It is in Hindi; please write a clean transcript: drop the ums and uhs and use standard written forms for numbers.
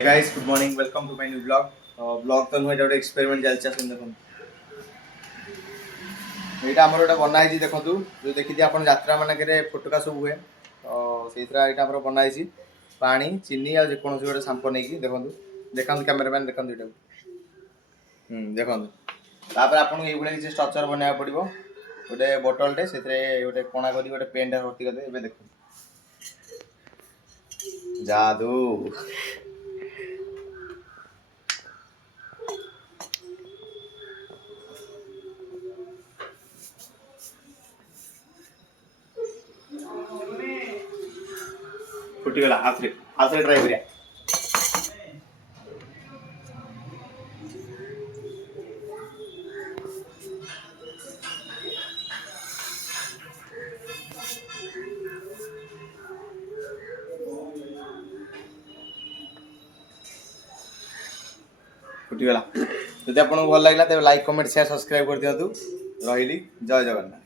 Hey guys, good morning. Welcome to my new vlog. Vlog तो नुहे जोटे एक्सपेरिमेंट चलचा सुन देखो। एटा हमर ओटा बनाई छी देखो जो देखि आपण यात्रा माने करे फोटोका सब हुए। तो सेतरा एटा हमर बनाई छी पानी चीनी आ जे कोनोसी गोटे शैम्पू नै की देखो देखन कैमरामैन देखन एटा। देखो तापर आपण ए गुले जे स्ट्रक्चर बनाया पड़िबो गोटे बोतल टे सेतरे गोटे कोना करी गोटे पेन टा भर्ती करदे एबे देखो जादू फुटीगला हाथ रे ट्राई करिया। फुटीगला जदि आपको भल लगा तेज लाइक कमेंट शेयर सब्सक्राइब कर दिंतु। रही जय जगन्नाथ।